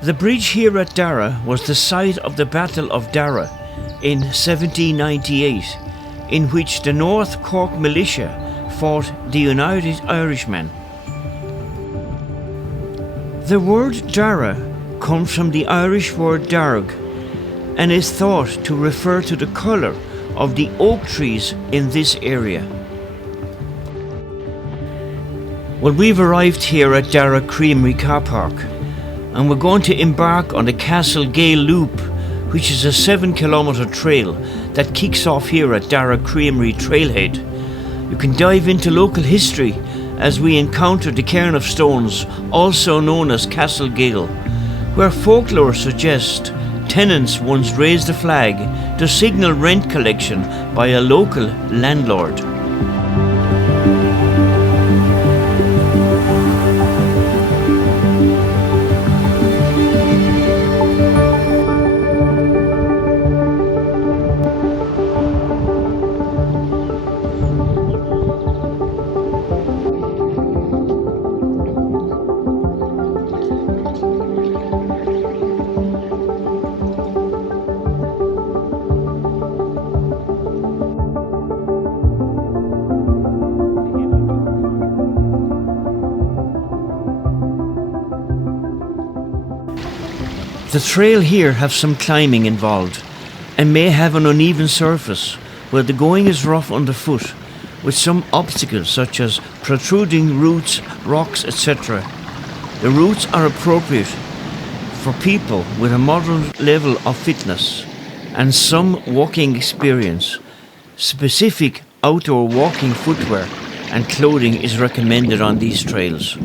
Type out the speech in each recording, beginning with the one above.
The bridge here at Dara was the site of the Battle of Dara in 1798, in which the North Cork militia fought the United Irishmen. The word Dara comes from the Irish word darg and is thought to refer to the colour of the oak trees in this area. Well, we've arrived here at Dara Creamery car park, and we're going to embark on the Castle Gale Loop, which is a 7-kilometre trail that kicks off here at Dara Creamery Trailhead. You can dive into local history as we encounter the cairn of stones, also known as Castle Gale, where folklore suggests tenants once raised a flag to signal rent collection by a local landlord. The trail here has some climbing involved and may have an uneven surface where the going is rough underfoot, with some obstacles such as protruding roots, rocks, etc. The routes are appropriate for people with a moderate level of fitness and some walking experience. Specific outdoor walking footwear and clothing is recommended on these trails.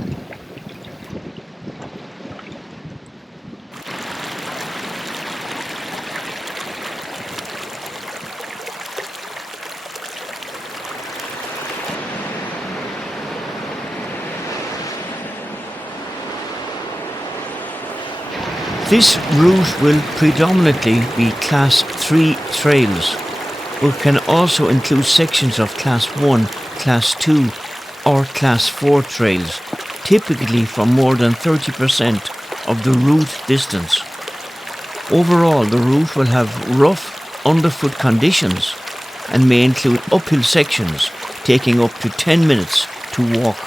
This route will predominantly be Class 3 trails, but can also include sections of Class 1, Class 2 or Class 4 trails, typically for more than 30% of the route distance. Overall, the route will have rough underfoot conditions and may include uphill sections taking up to 10 minutes to walk.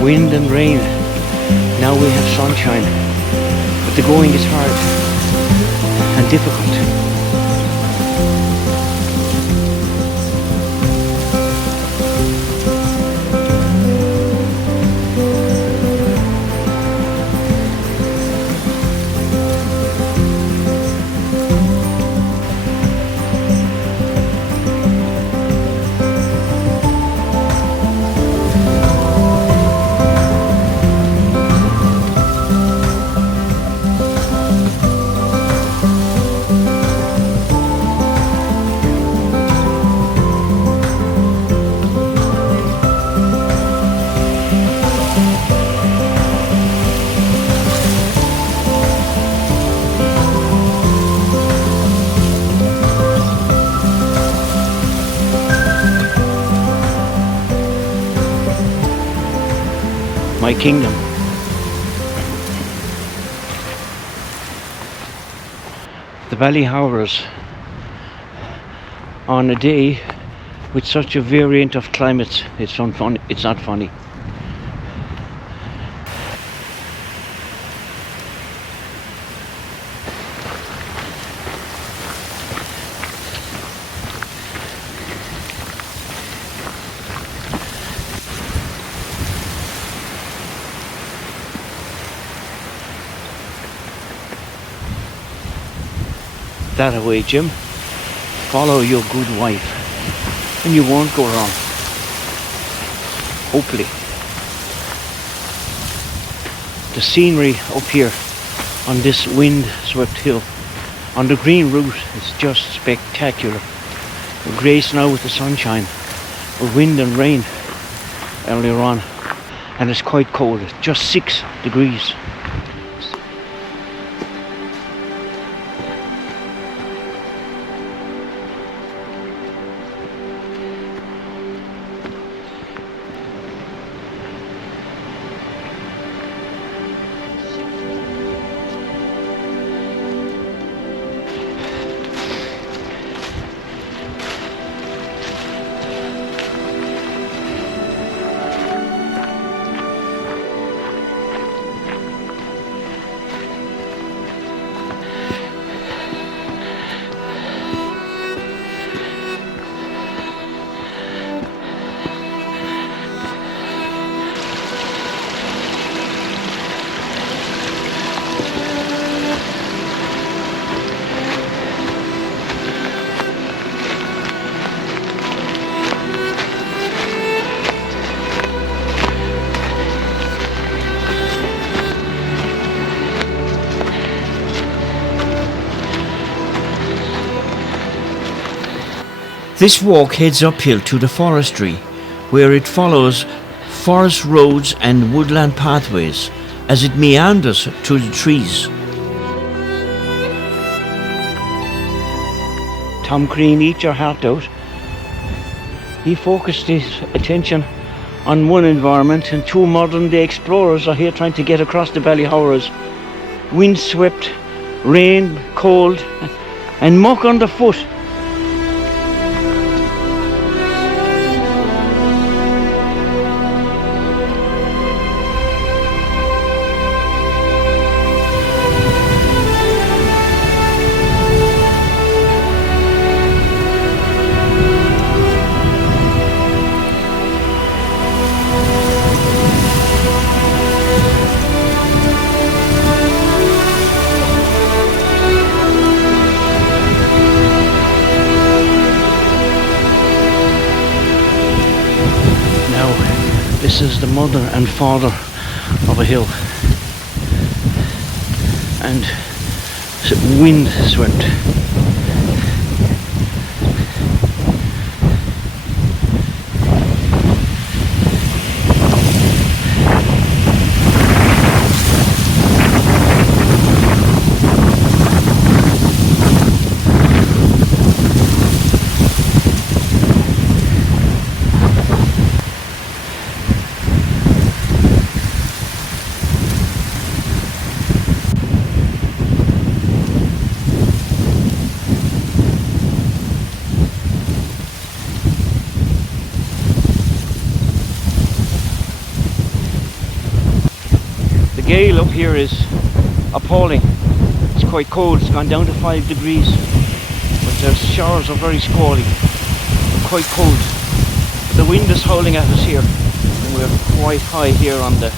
Wind and rain. Now we have sunshine, but the going is hard and difficult. my kingdom. The Ballyhouras, on a day with such a variant of climates, it's not funny. That away, Jim. Follow your good wife and you won't go wrong. Hopefully. The scenery up here on this wind-swept hill on the green route is just spectacular. We're graced now with the sunshine, with wind and rain earlier on, and it's quite cold. It's just 6 degrees. This walk heads uphill to the forestry, where it follows forest roads and woodland pathways as it meanders through the trees. Tom Crean, eat your heart out. He focused his attention on one environment, and 2 modern-day explorers are here trying to get across the Ballyhouras. Wind-swept, rain, cold, and muck underfoot. This is the mother and father of a hill, and wind swept. The gale up here is appalling. It's quite cold. It's gone down to 5 degrees, but the showers are very squally and quite cold. The wind is howling at us here, and we're quite high here on the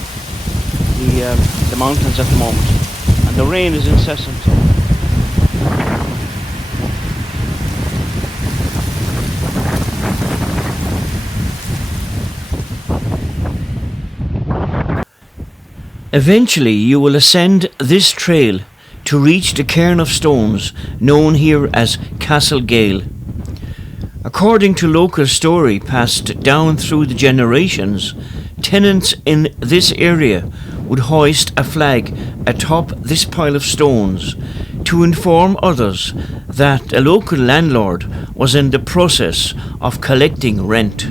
mountains at the moment, and the rain is incessant. Eventually you will ascend this trail to reach the cairn of stones known here as Castle Gale. According to local story passed down through the generations, tenants in this area would hoist a flag atop this pile of stones to inform others that a local landlord was in the process of collecting rent.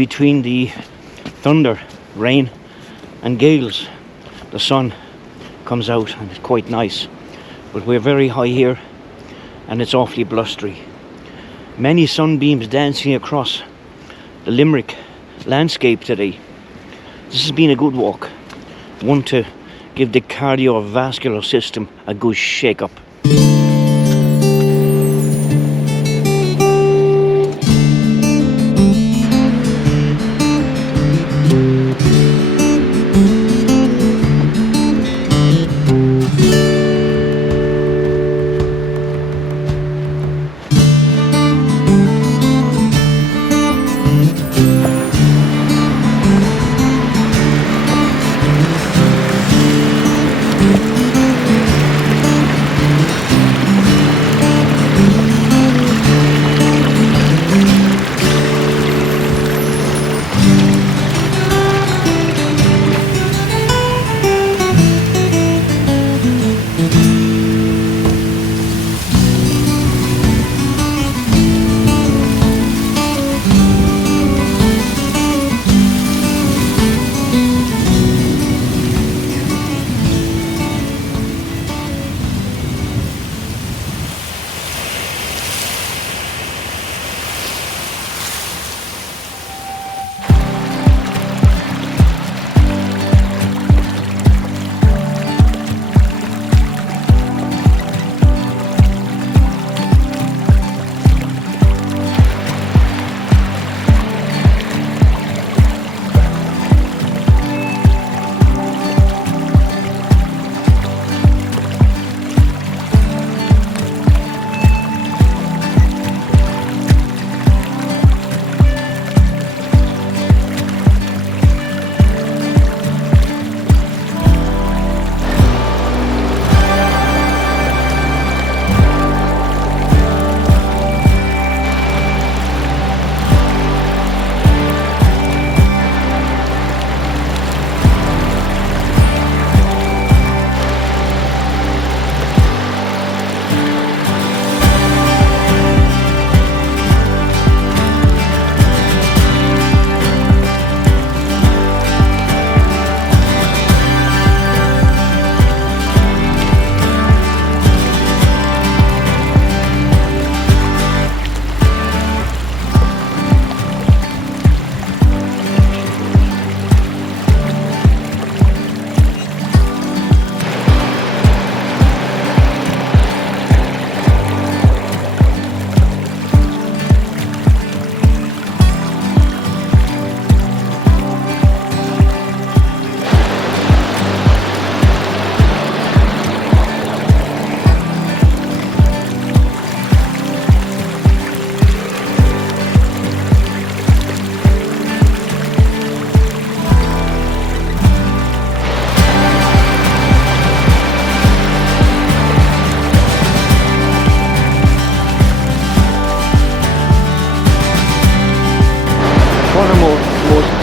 between the thunder, rain and gales, the sun comes out and it's quite nice. But we're very high here and it's awfully blustery. Many sunbeams dancing across the Limerick landscape today. This has been a good walk, one to give the cardiovascular system a good shake up.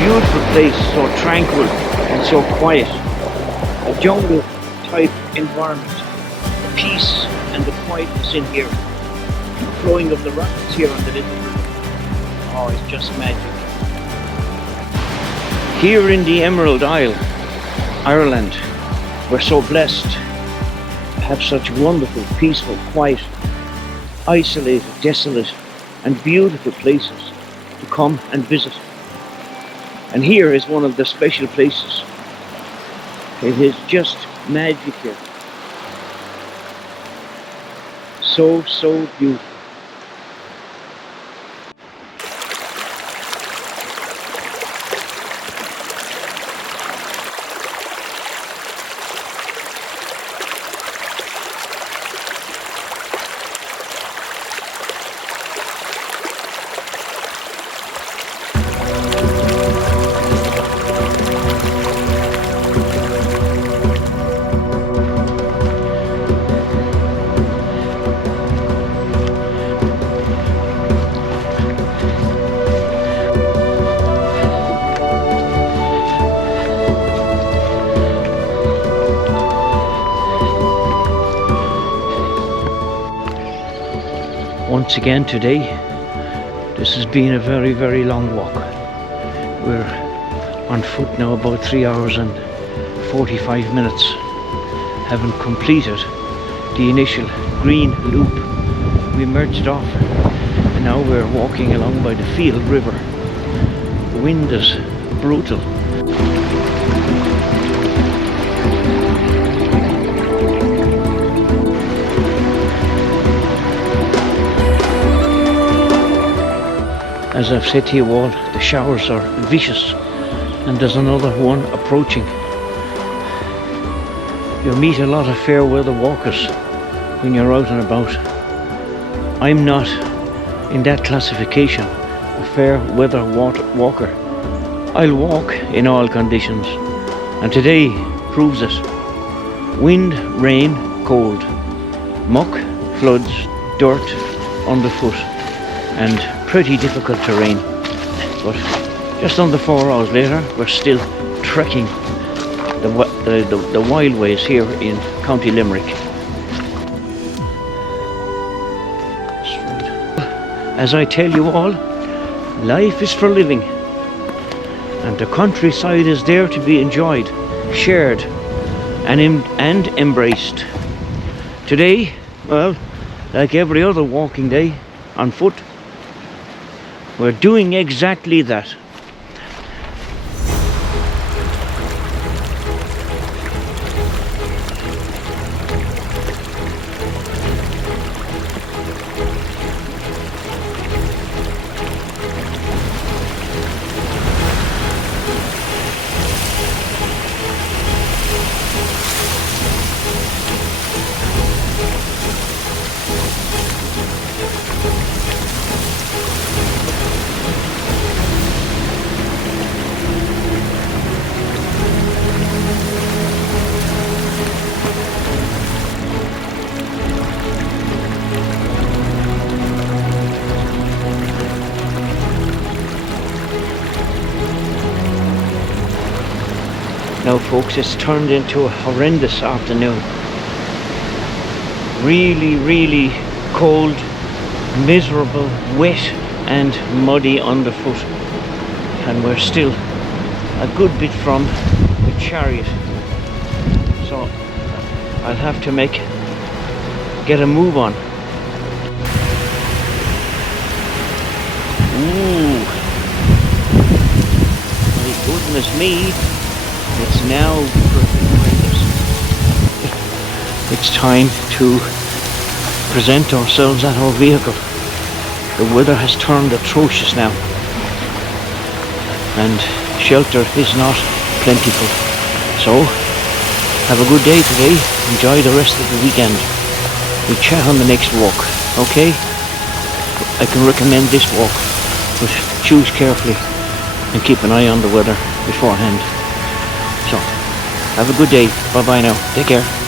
Beautiful place, so tranquil and so quiet. A jungle type environment. The peace and the quietness in here. The flowing of the rapids here on the little river. Oh, it's just magic. Here in the Emerald Isle, Ireland, we're so blessed to have such wonderful, peaceful, quiet, isolated, desolate and beautiful places to come and visit. And here is one of the special places. It is just magic here. So, so beautiful. Once again today, this has been a very, very long walk. on foot now about 3 hours and 45 minutes, having completed the initial green loop. We merged off and now we're walking along by the Field River. The wind is brutal. As I've said to you all, the showers are vicious, and there's another one approaching. You'll meet a lot of fair weather walkers when you're out and about. I'm not in that classification, a fair weather walker. I'll walk in all conditions, and today proves it. Wind, rain, cold, muck, floods, dirt underfoot, and pretty difficult terrain. But just under 4 hours later, we're still trekking the wildways here in County Limerick. As I tell you all, life is for living, and the countryside is there to be enjoyed, shared, and embraced. Today, well, like every other walking day on foot, we're doing exactly that. Now folks, it's turned into a horrendous afternoon. Really cold, miserable, wet and muddy underfoot. And we're still a good bit from the chariot. So I'll have to get a move on. Ooh, my goodness me. It's now it's time to present ourselves at our vehicle. The weather has turned atrocious now, and shelter is not plentiful. So, have a good day today. Enjoy the rest of the weekend. We'll chat on the next walk, okay? I can recommend this walk, but choose carefully and keep an eye on the weather beforehand. So, have a good day. Bye bye now. Take care.